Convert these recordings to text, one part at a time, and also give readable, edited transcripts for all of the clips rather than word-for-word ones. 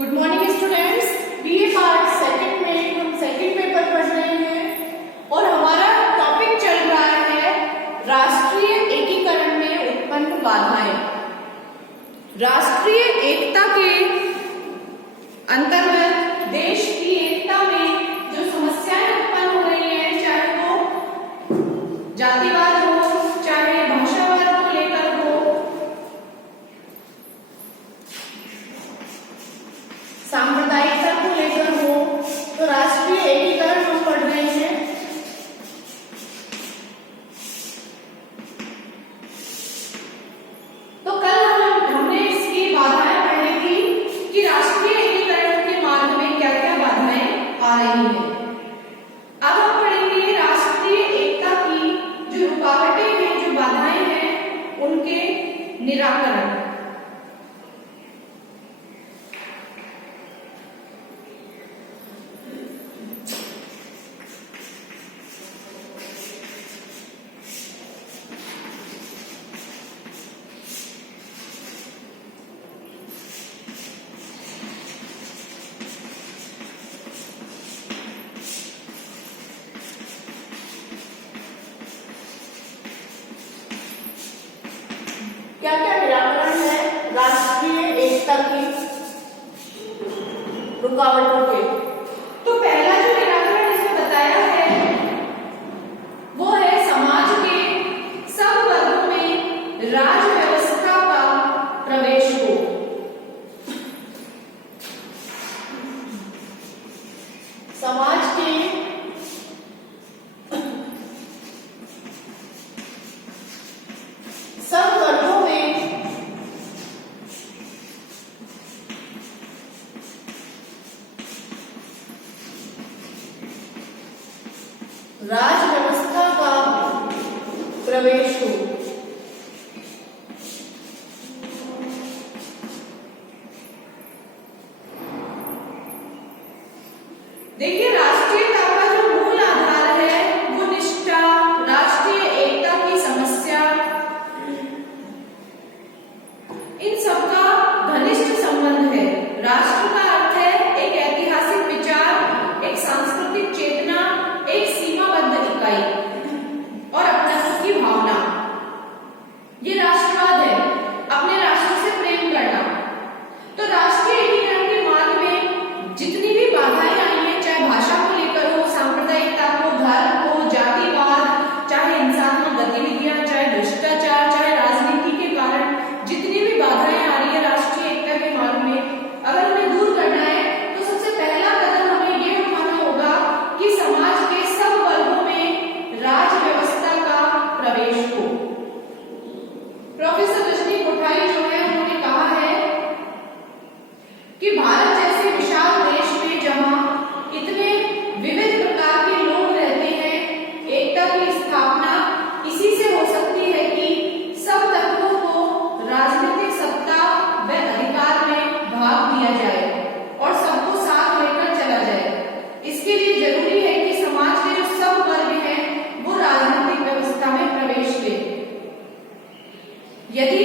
Good morning students. BA part second में हम second paper पढ़ रहे हैं और हमारा टॉपिक चल रहा है राष्ट्रीय एकीकरण में उत्पन्न बाधाएं। राष्ट्रीय एकता के अंतर्गत देश की एकता में जो समस्याएं उत्पन्न हो रही हैं, चाहे वो जातिवाद हो, चाहे भाषावाद को लेकर हो, सांप्रदायिकता को लेकर हो, तो राष्ट्रीय एकीकरण हम पढ़ रहे हैं। तो कल हमने इसकी बाधाएं पढ़ी थी कि राष्ट्रीय एकीकरण के मार्ग में क्या क्या बाधाएं आ रही हैं। अब हम पढ़ेंगे राष्ट्रीय एकता की जो रुकावटें हैं, जो बाधाएं हैं, उनके निराकरण। क्या क्या निराकरण है राष्ट्रीय एकता की रुकावटों के? तो पहला जो निराकरण इसमें बताया है वो है समाज के सब वर्गों में राज व्यवस्था का प्रवेश हो। समाज के सब वर्गों में राज व्यवस्था का प्रवेश हो। देखिए, राष्ट्रीयता का जो मूल आधार है वो निष्ठा, राष्ट्रीय एकता की समस्या, इन सबका घनिष्ठ संबंध है। राष्ट्र का अर्थ है एक ऐतिहासिक विचार, एक सांस्कृतिक चेतना, एक सीमाबद्ध इकाई और अपनत्व की भावना। ये राष्ट्रवाद है, अपने राष्ट्र से प्रेम करना। तो राष्ट्रीय एकीकरण के मार्ग में जितनी भी बाधाएं आई हैं, चाहे भाषा को लेकर हो, सांप्रदायिकता को, धर्म को, जातिवाद, चाहे इंसानी गतिविधियां, चाहे भ्रष्टाचार, चाहे राजनीति के कारण जितनी भी बाधाएं आ रही है राष्ट्रीय एकता के मार्ग में, अगर उन्हें दूर करना है तो सबसे पहला कदम हमें ये उठाना होगा कि समाज के सब वर्गों में राज व्यवस्था का प्रवेश हो। प्रोफेसर रजनी कोठारी जो है उन्होंने कहा है कि भारत जैसे विशाल देश में जहां इतने विविध प्रकार के लोग रहते हैं, एकता की स्थापना इसी से हो सकती है कि सब तत्वों को राजनीतिक सत्ता व अधिकार में भाग दिया जाए और सबको साथ लेकर चला जाए। इसके लिए जरूरी है कि समाज के जो सब वर्ग हैं वो राजनीतिक व्यवस्था में प्रवेश ले। यदि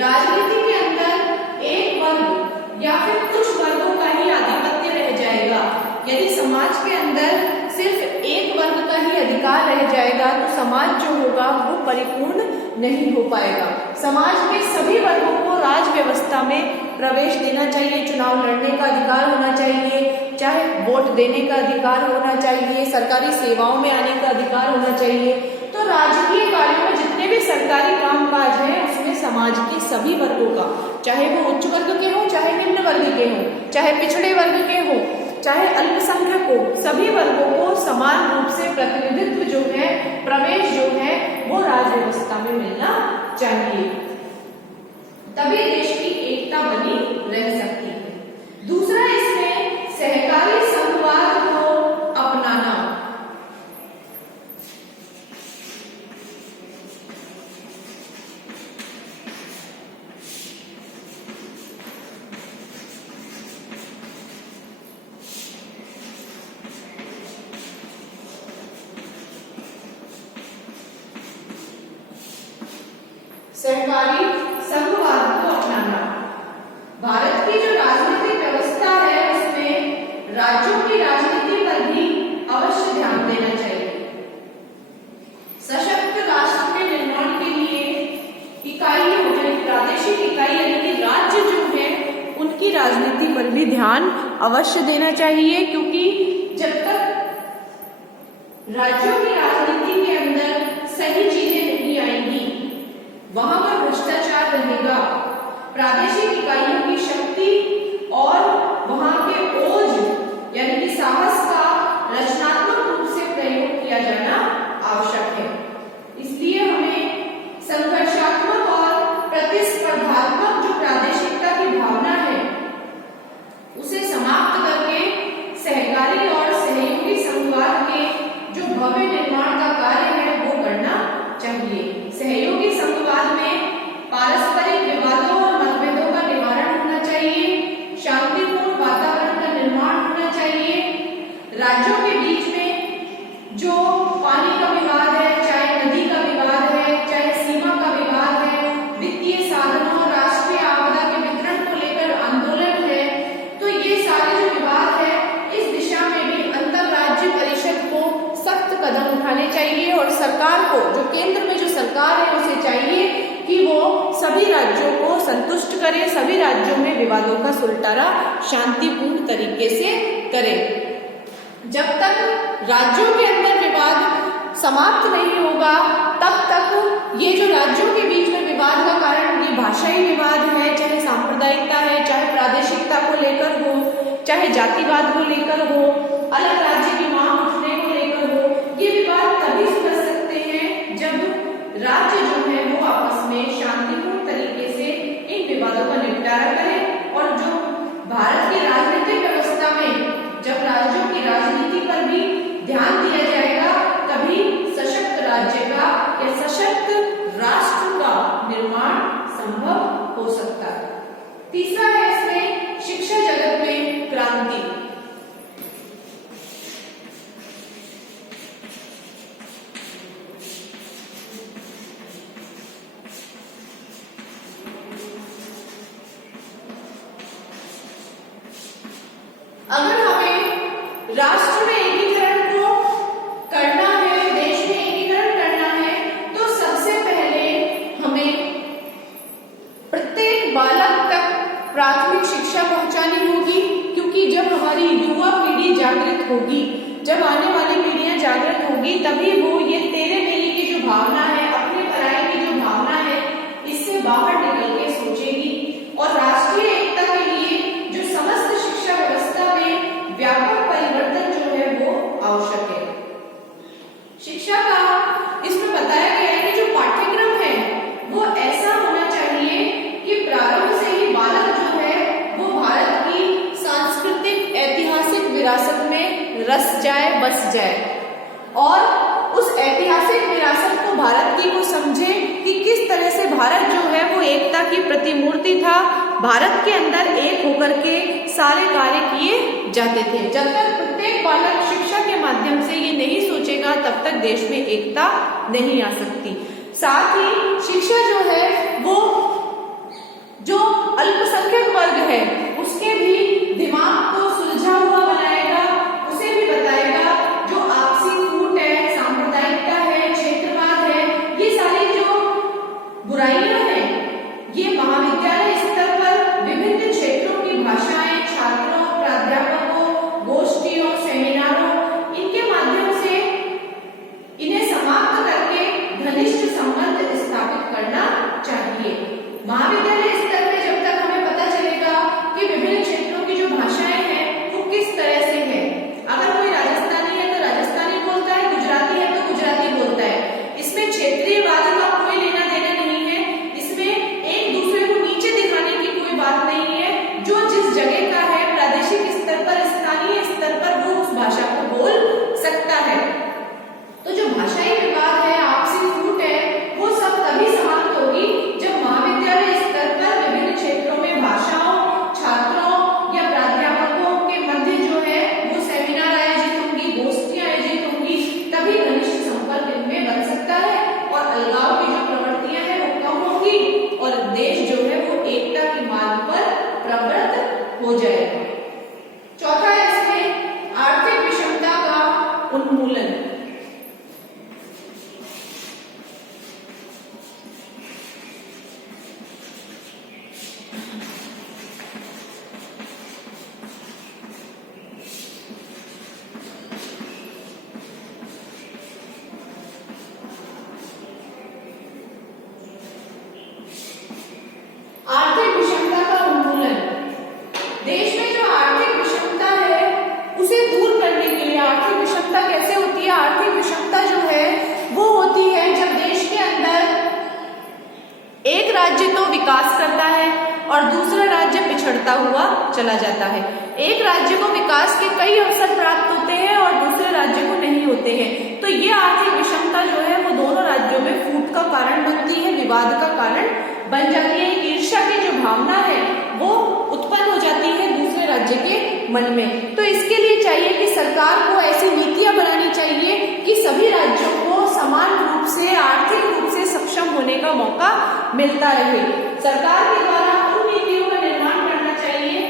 राजनीति के अंदर एक वर्ग या फिर कुछ वर्गों का ही आधिपत्य रह जाएगा, यदि समाज के अंदर सिर्फ एक वर्ग का ही अधिकार रह जाएगा, तो समाज जो होगा वो परिपूर्ण नहीं हो पाएगा। समाज के सभी वर्गों को राज व्यवस्था में प्रवेश देना चाहिए। चुनाव लड़ने का अधिकार होना चाहिए, चाहे वोट देने का अधिकार होना चाहिए, सरकारी सेवाओं में आने का अधिकार होना चाहिए। तो राजकीय कार्यों में जितने भी सरकारी कामकाज हैं उसमें समाज के सभी वर्गों का, चाहे वो उच्च वर्ग के हों, चाहे निम्न वर्ग के हों, चाहे पिछड़े वर्ग के हों, चाहे अल्पसंख्यक हो, सभी वर्गों को समान रूप से प्रतिनिधित्व जो है, प्रवेश जो है वो राज व्यवस्था में मिलना चाहिए। तभी देश की एकता बनी रह सकती है। दूसरा इसमें सहकारी संघवाद को अपनाना। सहकारी संघवाद को अपनाना। भारत की जो राजनीतिक व्यवस्था राजनीति पर भी ध्यान अवश्य देना चाहिए, क्योंकि जब तक राज्यों की राजनीति के अंदर सही चीजें नहीं आएंगी, वहां पर भ्रष्टाचार रहेगा, प्रादेशिक इकाइयों की शक्ति और वहां के ओज यानी कि साहस का रचनात्मक रूप से प्रयोग किया जाना आवश्यक है। इसलिए हमें संघर्षात्मक और प्रतिस्पर्धात्मक जो प्रादेशिकता की भावना है उसे समाप्त करके सहकारी और सहयोगी संघवाद के जो भव्य निर्माण का कार्य है वो करना चाहिए। सहयोगी संघवाद में पारस्परिक विवादों और मतभेदों का निवारण होना चाहिए, शांतिपूर्ण वातावरण का निर्माण होना चाहिए, राज्यों के बीच में जो पानी का विवाद है, चाहे नदी का विवाद है, चाहे सीमा का विवाद है, वित्तीय साधनों और राष्ट्रीय आपदा के वितरण को लेकर आंदोलन है, तो ये सारे जो विवाद है इस दिशा में भी अंतरराज्य परिषद को सख्त कदम उठाने चाहिए और सरकार को, जो केंद्र में जो सरकार है उसे चाहिए कि वो सभी राज्यों को संतुष्ट करे, सभी राज्यों में विवादों का सुलटारा शांतिपूर्ण तरीके से करे। जब तक राज्यों के अंदर विवाद समाप्त नहीं होगा तब तक ये जो राज्यों के बीच में विवाद का कारण ये भाषाई विवाद है, चाहे सांप्रदायिकता है, चाहे प्रादेशिकता को लेकर हो, चाहे जातिवाद को लेकर हो, अलग राज्य की मांग उठने को लेकर हो, ये विवाद तभी सुलझ सकते हैं जब राज्य जो है वो आपस में शांतिपूर्ण तरीके से इन विवादों का निपटारा करें। और जो भारत की राजनीतिक व्यवस्था में जब राज्यों की राजनीति पर भी ध्यान दिया जाएगा तभी सशक्त राज्य का या सशक्त राष्ट्र का निर्माण संभव हो सकता है। तीसरा है इसमें शिक्षा जगत में क्रांति। अगर हमें राष्ट्र में एकीकरण को करना है, देश में एकीकरण करना है, तो सबसे पहले हमें प्रत्येक बालक तक प्राथमिक शिक्षा पहुंचानी होगी, क्योंकि जब हमारी युवा पीढ़ी जागृत होगी, जब आने वाली पीढ़ियां जागृत होगी, तभी वो ये तेरे मेरे की जो भावना है, अपने पराये की जो भावना है, इससे बाहर निकल के सोचेगी और राष्ट्रीय एकता के लिए जो समस्त शिक्षा व्यवस्था में व्यापक परिवर्तन जो है वो आवश्यक है। शिक्षा का इसमें बताया गया है कि जो पाठ्यक्रम है वो ऐसा होना चाहिए कि प्रारंभ से ही बालक जो है वो भारत की सांस्कृतिक ऐतिहासिक विरासत में रस जाए, बस जाए और उस ऐतिहासिक विरासत को भारत की को समझे कि किस तरह से भारत जो है वो एकता की प्रतिमूर्ति था, भारत के अंदर एक होकर के सारे कार्य किए जाते थे। जब तक प्रत्येक बालक शिक्षा के माध्यम से ये नहीं सोचेगा तब तक देश में एकता नहीं आ सकती। साथ ही शिक्षा जो है वो जो अल्पसंख्यक वर्ग है उसके भी दिमाग को सुलझा हुआ बनाएगा, उसे भी बताएगा जो आपसी फूट है, सांप्रदायिकता है, क्षेत्रवाद है, ये सारी जो बुराइयां हैं ये महाविद्यालय स्तर पर विभिन्न क्षेत्रों की भाषाएं छात्रों, प्राध्यापकों, गोष्ठियों, सेमिनारों इनके माध्यम से इन्हें समाप्त करके घनिष्ठ संबंध स्थापित करना चाहिए। महाविद्यालय स्तर पे जब तक हमें पता चलेगा कि विभिन्न क्षेत्रों की जो भाषाएं हैं वो किस तरह से है, अगर कोई राजस्थानी है तो राजस्थानी बोलता है, गुजराती है तो गुजराती बोलता है, इसमें क्षेत्रीयवाद का कोई लेना देना नहीं है, इसमें एक दूसरे को नीचे दिखाने की कोई बात नहीं है। जो जिस जगह का है प्रादेशिक स्तर पर, स्थानीय स्तर पर वो उस भाषा को बोल सकता है। तो जो भाषाई विवाद है, आपसी फूट है, वो सब तभी समाप्त होगी जब महाविद्यालय स्तर पर विभिन्न क्षेत्रों में भाषाओं, छात्रों या प्राध्यापकों के मध्य जो है वो सेमिनार आयोजित होंगी, गोष्ठियां आयोजित होंगी, तभी घनिष्ठ संपर्क इनमें बन सकता है और अलगाव की जो प्रवृत्तियां हैं वो कम होगी और देश जो है वो एकता के मार्ग पर प्रवृत्त हो जाएगा। राज्य तो विकास करता है और दूसरा राज्य पिछड़ता हुआ चला जाता है। एक राज्य को विकास के कई अवसर प्राप्त होते हैं और दूसरे राज्य को नहीं होते हैं। तो ये आर्थिक विषमता जो है वो दोनों राज्यों में फूट का कारण बनती है, विवाद का कारण बन जाती है। ईर्ष्या की जो भावना है वो उत्पन्न हो जाती है दूसरे राज्य के मन में। तो इसके लिए चाहिए कि सरकार को ऐसी नीतियां बनानी चाहिए कि सभी राज्यों को समान रूप से, आर्थिक रूप से सक्षम होने का मौका मिलता रहे। सरकार के द्वारा उन नीतियों का निर्माण करना चाहिए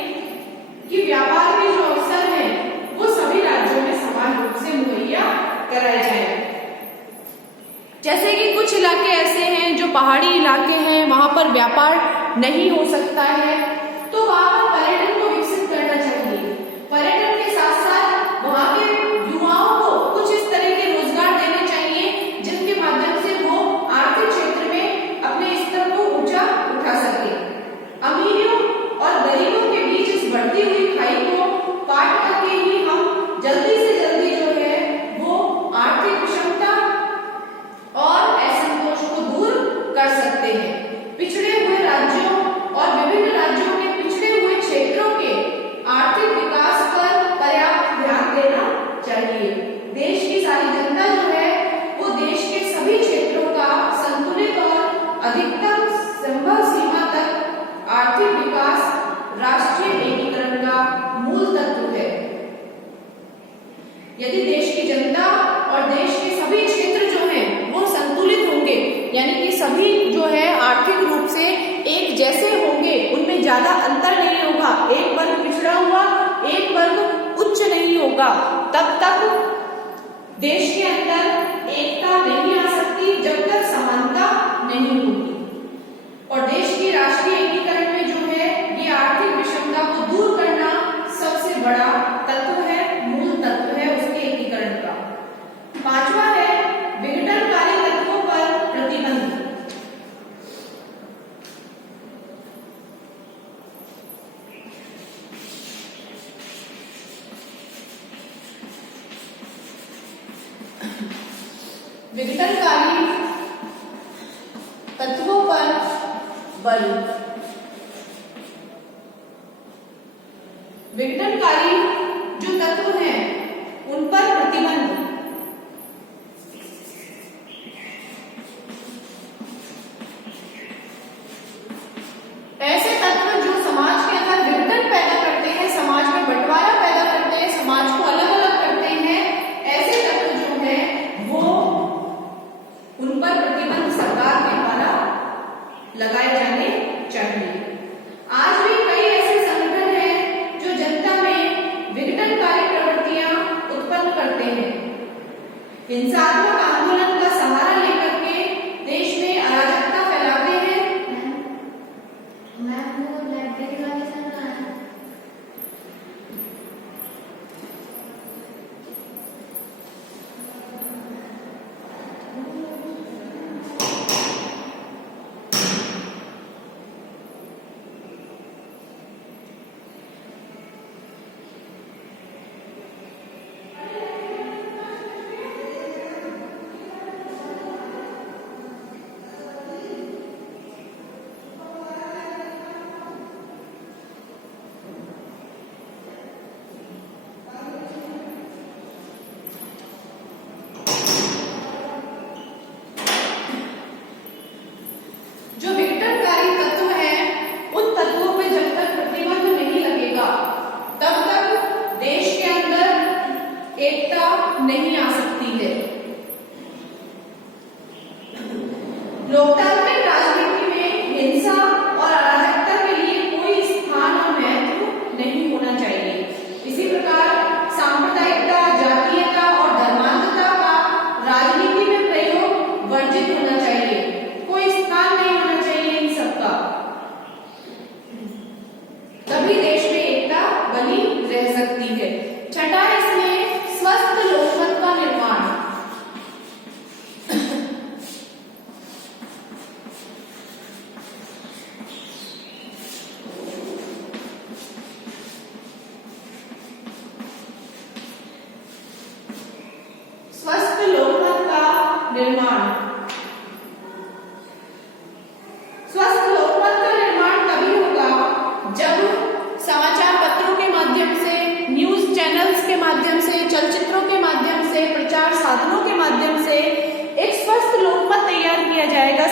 कि व्यापार के जो अवसर हैं वो सभी राज्यों में समान रूप से मुहैया कराए जाए। जैसे कि कुछ इलाके ऐसे हैं जो पहाड़ी इलाके हैं, वहां पर व्यापार नहीं हो सकता है, तो वहां पर पर्यटन को विकसित करना चाहिए। पर्यटन के साथ साथ वहां के युवाओं को कुछ इस तरह के रोजगार देने चाहिए जिनके माध्यम से वो आर्थिक क्षेत्र में अपने स्तर को ऊंचा उठा सके। अमीरों और गरीबों के बीच इस बढ़ती हुई खाई को पाट करके ही हम जल्दी से जल्दी जो है वो आर्थिक विषमता और असंतोष को दूर कर सकते हैं। पिछड़े हुए राज्यों और विभिन्न राज्यों के पिछड़े हुए क्षेत्रों के आर्थिक विकास पर पर्याप्त ध्यान देना चाहिए। देश की सारी जनता जो है वो देश के सभी क्षेत्रों का संतुलित और अधिकतम संभव सीमा तक आर्थिक विकास राष्ट्रीय एकीकरण का मूल तत्व है। यदि देश की जनता और देश के सभी क्षेत्र जो हैं वो संतुलित होंगे, यानी कि सभी जो है आर्थिक रूप से एक जैसे होंगे, उनमें ज्यादा अंतर नहीं होगा, एक वर्ग पिछड़ा हुआ, एक वर्ग उच्च नहीं होगा, तब तक देश के अंदर एकता नहीं आ सकती जब तक समानता नहीं होगी। और देश की राष्ट्रीय एकीकरण में जो है ये आर्थिक विषमता को दूर करना सबसे बड़ा तत्व है, मूल तत्व है उसके एकीकरण का। पांचवा है विघटनकारी तत्वों पर प्रतिबंध। विघटनकारी तत्वों पर बल। विघटनकारी जो तत्व हैं उन पर प्रतिबंध। ऐसे तत्व जो समाज के अंदर विघटन पैदा करते हैं, समाज में बंटवारा पैदा करते हैं, समाज को अलग अलग करते हैं, ऐसे तत्व जो हैं वो उन पर प्रतिबंध सरकार के द्वारा लगाए जाने चाहिए। आज भी कई ऐसे संगठन हैं जो जनता में विघटनकारी प्रवृत्तियां उत्पन्न करते हैं। हिंसात्मक आंदोलन का सहारा लेकर के देश में अराजकता फैलाते हैं। लाइब्रेरी वाले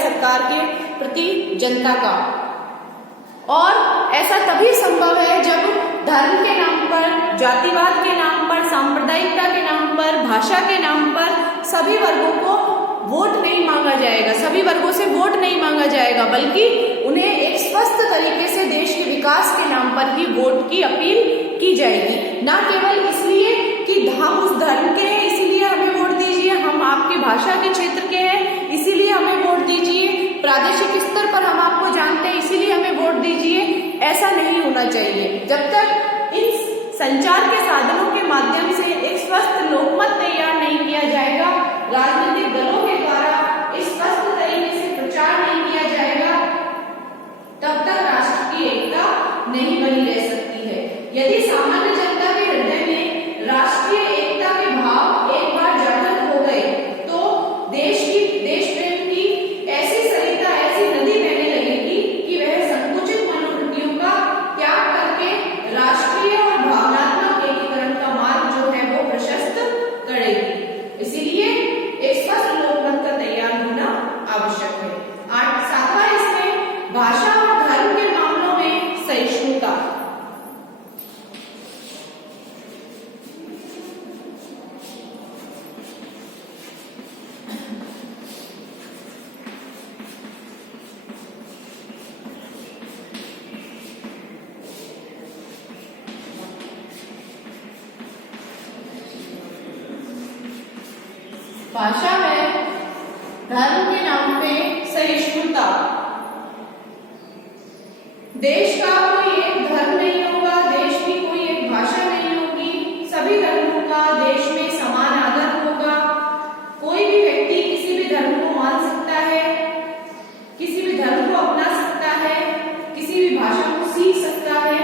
सरकार के प्रति जनता का। और ऐसा तभी संभव है जब धर्म के नाम पर, जातिवाद के नाम पर, सांप्रदायिकता के नाम पर, भाषा के नाम पर सभी वर्गों को वोट नहीं मांगा जाएगा, सभी वर्गों से वोट नहीं मांगा जाएगा, बल्कि उन्हें एक स्वस्थ तरीके से देश के विकास के नाम पर ही वोट की अपील की जाएगी। ना केवल इसलिए कि हम उस धर्म के हैं इसीलिए हमें वोट दीजिए, हम आपकी भाषा के क्षेत्र के हैं इसीलिए हमें वोट दीजिए, प्रादेशिक स्तर पर हम आपको जानते हैं इसीलिए हमें वोट दीजिए, ऐसा नहीं होना चाहिए। जब तक इन संचार के साधनों के माध्यम से एक स्वस्थ लोकमत तैयार नहीं किया जाएगा, राजनीतिक दलों के द्वारा इस स्वस्थ तरीके से प्रचार नहीं किया जाएगा, तब तक राष्ट्र की एकता नहीं बनी रह सकती है। यदि सामान्य जनता के हृदय में राष्ट्रीय एकता के भाव एक बार जागृत हो गए तो देश प्रेम की ऐसी सरिता, ऐसी नदी बहने लगेगी कि वह संकुचित मनोवृत्तियों का त्याग करके राष्ट्रीय और भावनात्मक एकीकरण का मार्ग जो है वो प्रशस्त करेगी। इसीलिए एक स्वस्थ लोकमत का तैयार होना आवश्यक है। सातवां इसमें भाषा और धर्म के मामलों में सहिष्णुता। भाषा है धर्म के नाम पे सहिष्णुता। देश का कोई एक धर्म नहीं होगा, देश की कोई एक भाषा नहीं होगी, सभी धर्मों का देश में समान आदर होगा। कोई भी व्यक्ति किसी भी धर्म को मान सकता है, किसी भी धर्म को अपना सकता है, किसी भी भाषा को सीख सकता है।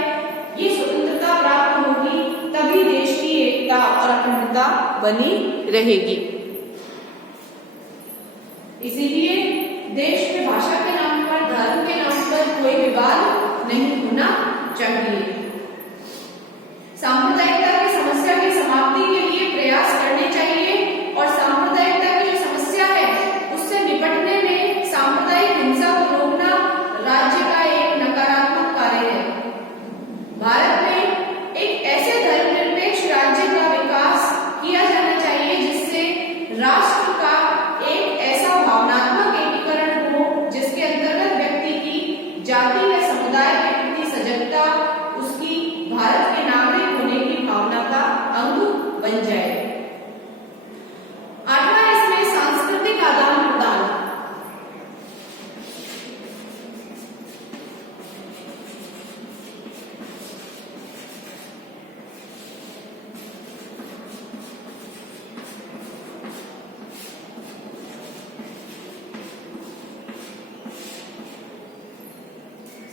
ये स्वतंत्रता प्राप्त होगी तभी देश की एकता और अखंडता बनी रहेगी। इसीलिए देश में भाषा के नाम पर, धर्म के नाम पर कोई विवाद नहीं होना चाहिए। सांप्रदायिकता की समस्या की समाप्ति के लिए प्रयास करने चाहिए और सांप्रदायिकता की जो समस्या है उससे निपटने में सांप्रदायिक हिंसा को रोकना राज्य का एक नकारात्मक कार्य है। भारत में एक ऐसे धर्मनिरपेक्ष राज्य का विकास किया जाना चाहिए जिससे राष्ट्र का एक ऐसा भावनात्मक एकीकरण हो जिसके अंतर्गत व्यक्ति की जाति या समुदाय के प्रति सजगता उसकी भारत के नागरिक होने की भावना का अंग बन जाए। आठवां इसमें सांस्कृतिक आदान प्रदान।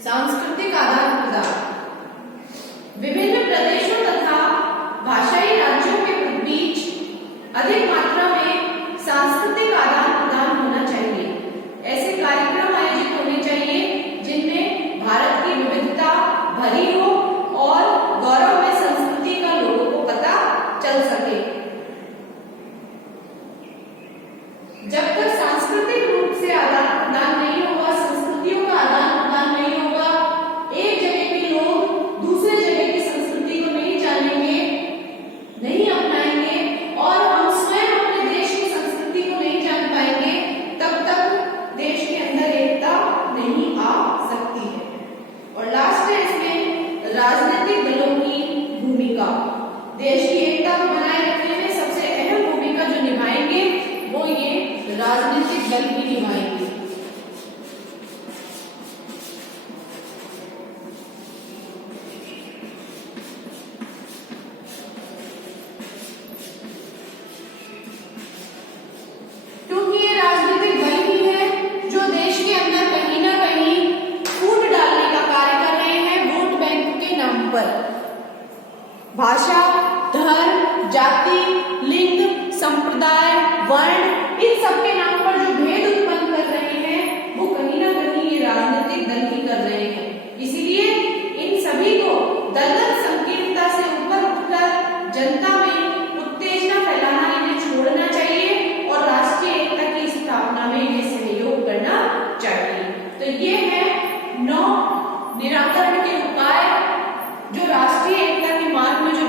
सांस्कृतिक आदान प्रदान विभिन्न प्रदेशों तथा भाषाई राज्यों के बीच अधिक मात्रा में सांस्कृतिक आदान प्रदान होना चाहिए। ऐसे कार्यक्रम आयोजित होने चाहिए जिनमें भारत की विविधता भरी हो और गौरवमय संस्कृति का लोगों को पता चल सके। जब तक सांस्कृतिक रूप से आदान प्रदान नहीं होगा, संस्कृतियों का आदान प्रदान नहीं होगा, एक जगह के लोग दूसरे जगह की संस्कृति को नहीं जानेंगे, नहीं अपनाएंगे और हम स्वयं अपने देश की संस्कृति को नहीं जान पाएंगे, तब तक देश के अंदर एकता नहीं आ सकती है। और लास्ट है इसमें राजनीतिक दलों की भूमिका। देश की एकता को बनाए रखने में सबसे अहम भूमिका जो निभाएंगे वो ये राजनीतिक दल भी निभाएंगे। क्योंकि ये राजनीतिक दल ही है जो देश के अंदर कहीं ना कहीं फूट डालने का कार्य कर रहे हैं वोट बैंक के नाम पर। भाषा, धर्म, जाति, लिंग, संप्रदाय, वर्ण, इन सबके नाम पर जो भेद उत्पन्न कर रहे हैं वो कहीं ना कहीं ये राजनीतिक दल ही कर रहे हैं। इसीलिए इन सभी को दलगत संकीर्णता से ऊपर उठकर जनता में उत्तेजना फैलाना इन्हें छोड़ना चाहिए और राष्ट्रीय एकता की स्थापना में ये सहयोग करना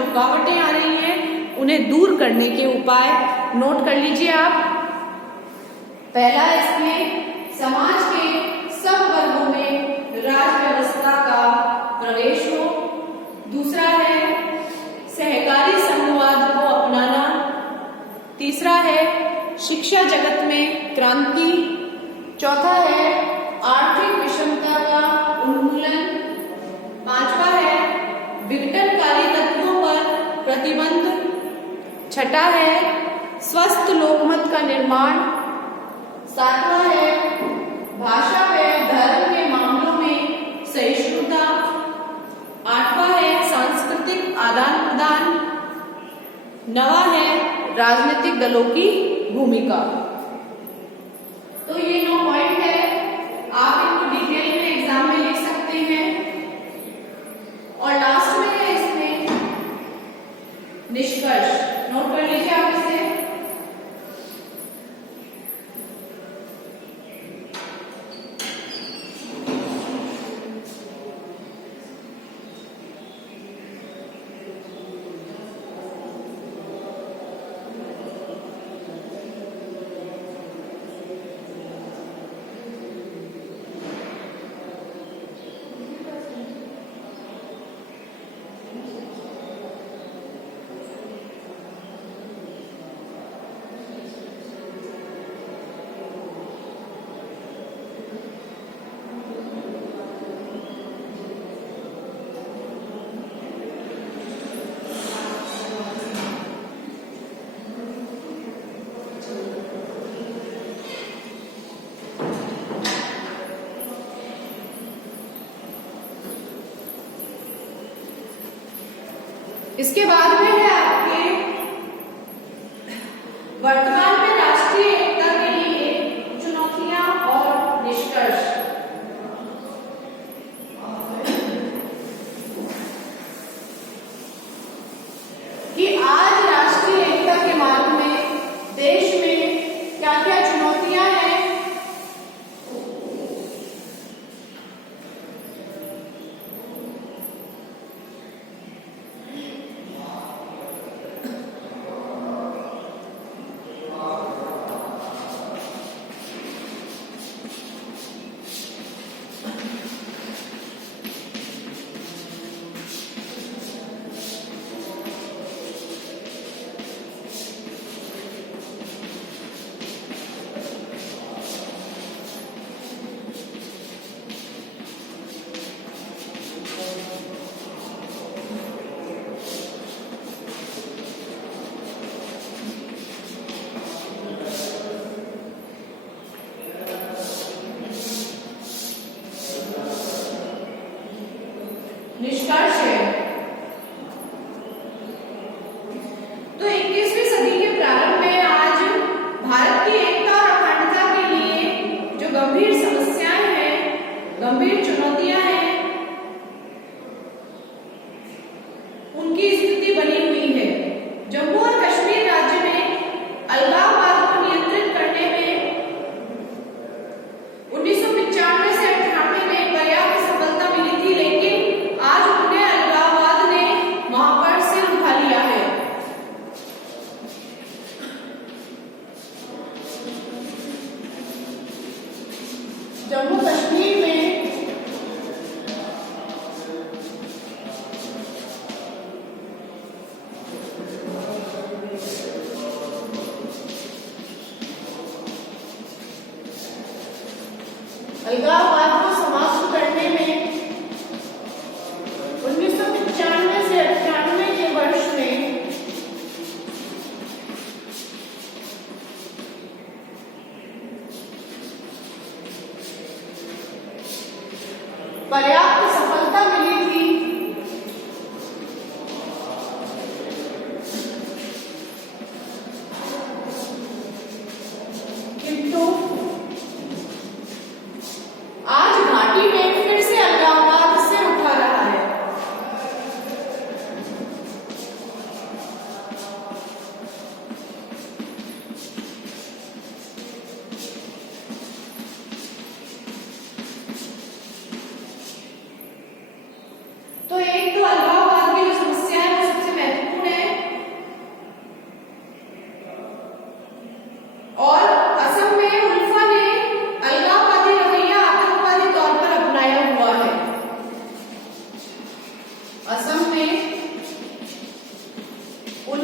रुकावटें आ रही हैं उन्हें दूर करने के उपाय नोट कर लीजिए आप। पहला इसमें समाज के सब वर्गों में राज व्यवस्था का प्रवेश हो। दूसरा है सहकारी संघवाद को अपनाना। तीसरा है शिक्षा जगत में क्रांति। चौथा है आर्थिक विषमता का उन्मूलन। पांचवा है विघटनकारी तत्वों पर प्रतिबंध। छठा है स्वस्थ लोकमत का निर्माण। सातवां है भाषा व धर्म के मामलों में सहिष्णुता। आठवां है सांस्कृतिक आदान प्रदान। नवा है राजनीतिक दलों की भूमिका। तो ये 9 पॉइंट है, आप इनको डिटेल में एग्जाम में लिख सकते हैं। और लास्ट में है इसमें निष्कर्ष, नोट कर लीजिए आप इसे। इसके बाद में है आपके वर्तमान में राष्ट्रीय एकता के लिए चुनौतियां और निष्कर्ष। कि आज राष्ट्रीय एकता के मार्ग में देश में क्या क्या चुनौतियां हैं। निष्कर्ष है तो 21वीं सदी के प्रारंभ में आज भारत की एकता और अखंडता के लिए जो गंभीर समस्याएं हैं, गंभीर चुनौतियां हैं, उनकी स्थिति बनी हुई है। जम्मू और कश्मीर राज्य में अलगाववाद को नियंत्रित करने में 1995 से 98 में पर्याप्त सफलता मिली थी, लेकिन आज उन्हें अलगाववाद ने वहां पर सिर उठा लिया है। जम्मू कश्मीर में अलगाववाद को समाप्त करने में 1995 से 98 के वर्ष में पर्याप्त सफलता मिली थी, किंतु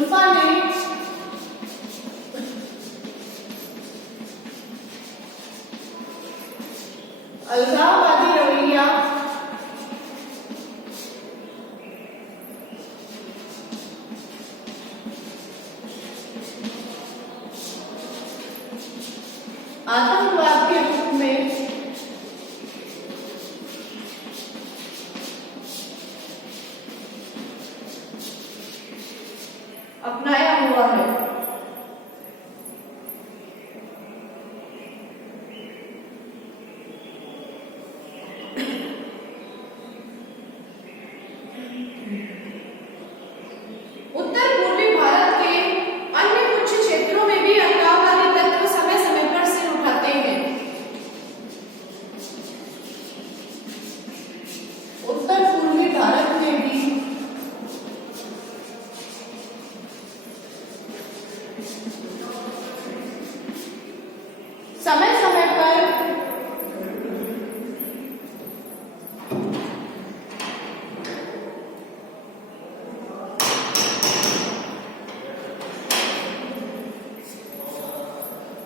उल्फा ने अलगाववादी रवैया आतंकवाद के रूप में अपनाया हुआ है। उत्तर पूर्वी भारत के अन्य कुछ क्षेत्रों में भी अलगाववादी तत्व समय समय पर सिर उठाते हैं। उत्तर पूर्वी भारत में भी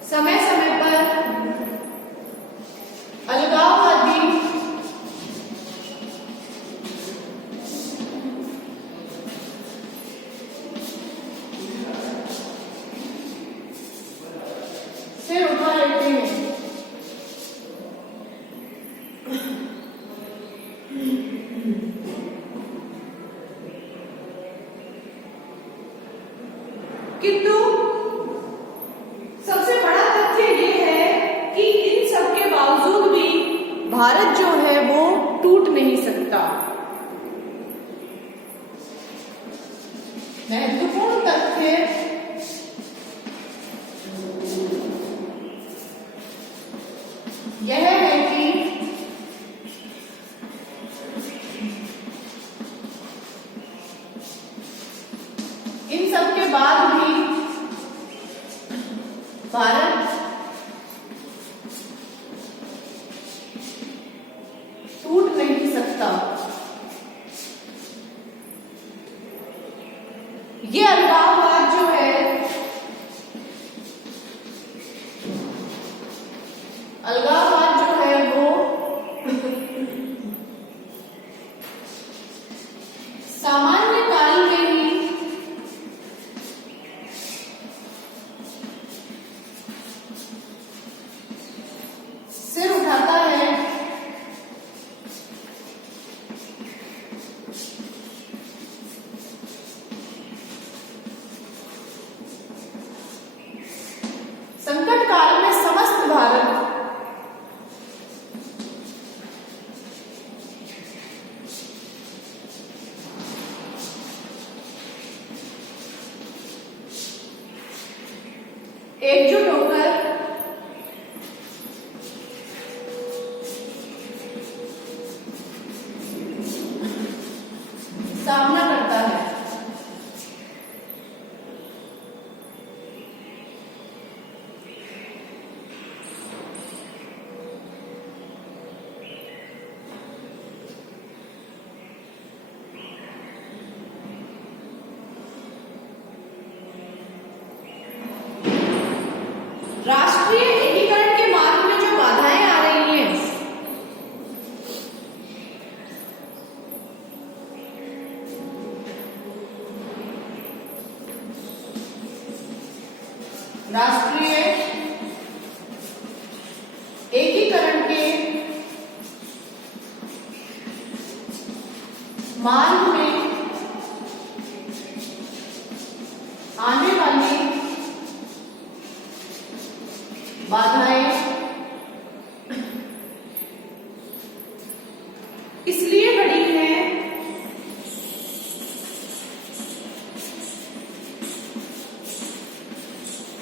समय समय पर अलगाववादी सिर उठा लेते हैं। किंतु सबसे बड़ा तथ्य ये है कि इन सब के बावजूद भी भारत जो है वो टूट नहीं सकता। महत्वपूर्ण तथ्य यह है कि इन सब के बाद भी भारत टूट नहीं सकता। ये अलगाववाद जो है, अलगाववाद जो है वो सामान्य काल में ही सिर उठाता है। संकट काल में समस्त भारत एकजुट होकर सामना करता है। राष्ट्रीय एकीकरण के मार्ग में जो बाधाएं आ रही हैं, राष्ट्रीय एकीकरण के मार्ग में आने वाली बाधाएं इसलिए बड़ी हैं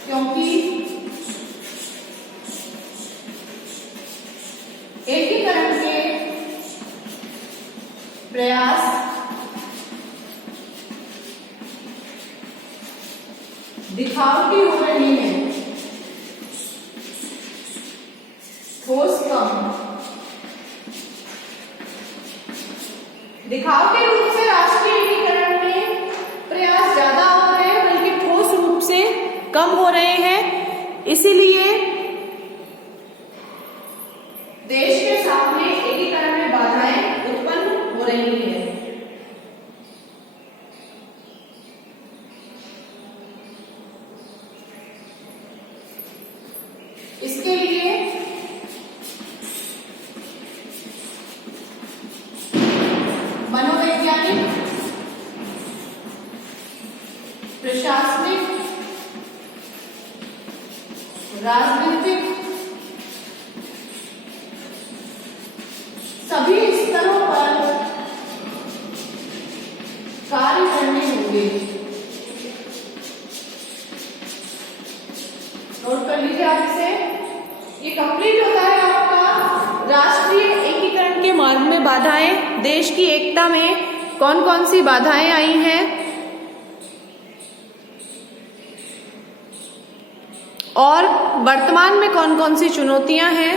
क्योंकि एकीकरण के प्रयास दिखावटी हो रही है। ठोस कम दिखावटी रूप से राष्ट्रीय एकीकरण में प्रयास ज्यादा हो रहे हैं, हो रहे हैं, इसीलिए देश के सामने एकीकरण में बाधाएं उत्पन्न हो रही हैं। इसके लिए मनोवैज्ञानिक, प्रशासनिक, राजनीतिक सभी स्तरों पर कार्य करने होंगे। नोट कर लीजिए आप इसे। ये कंप्लीट होता है आपका राष्ट्रीय एकीकरण के मार्ग में बाधाएं, देश की एकता में कौन कौन सी बाधाएं आई हैं और वर्तमान में कौन कौन सी चुनौतियां हैं।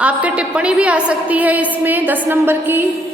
आपके टिप्पणी भी आ सकती है इसमें 10 नंबर की।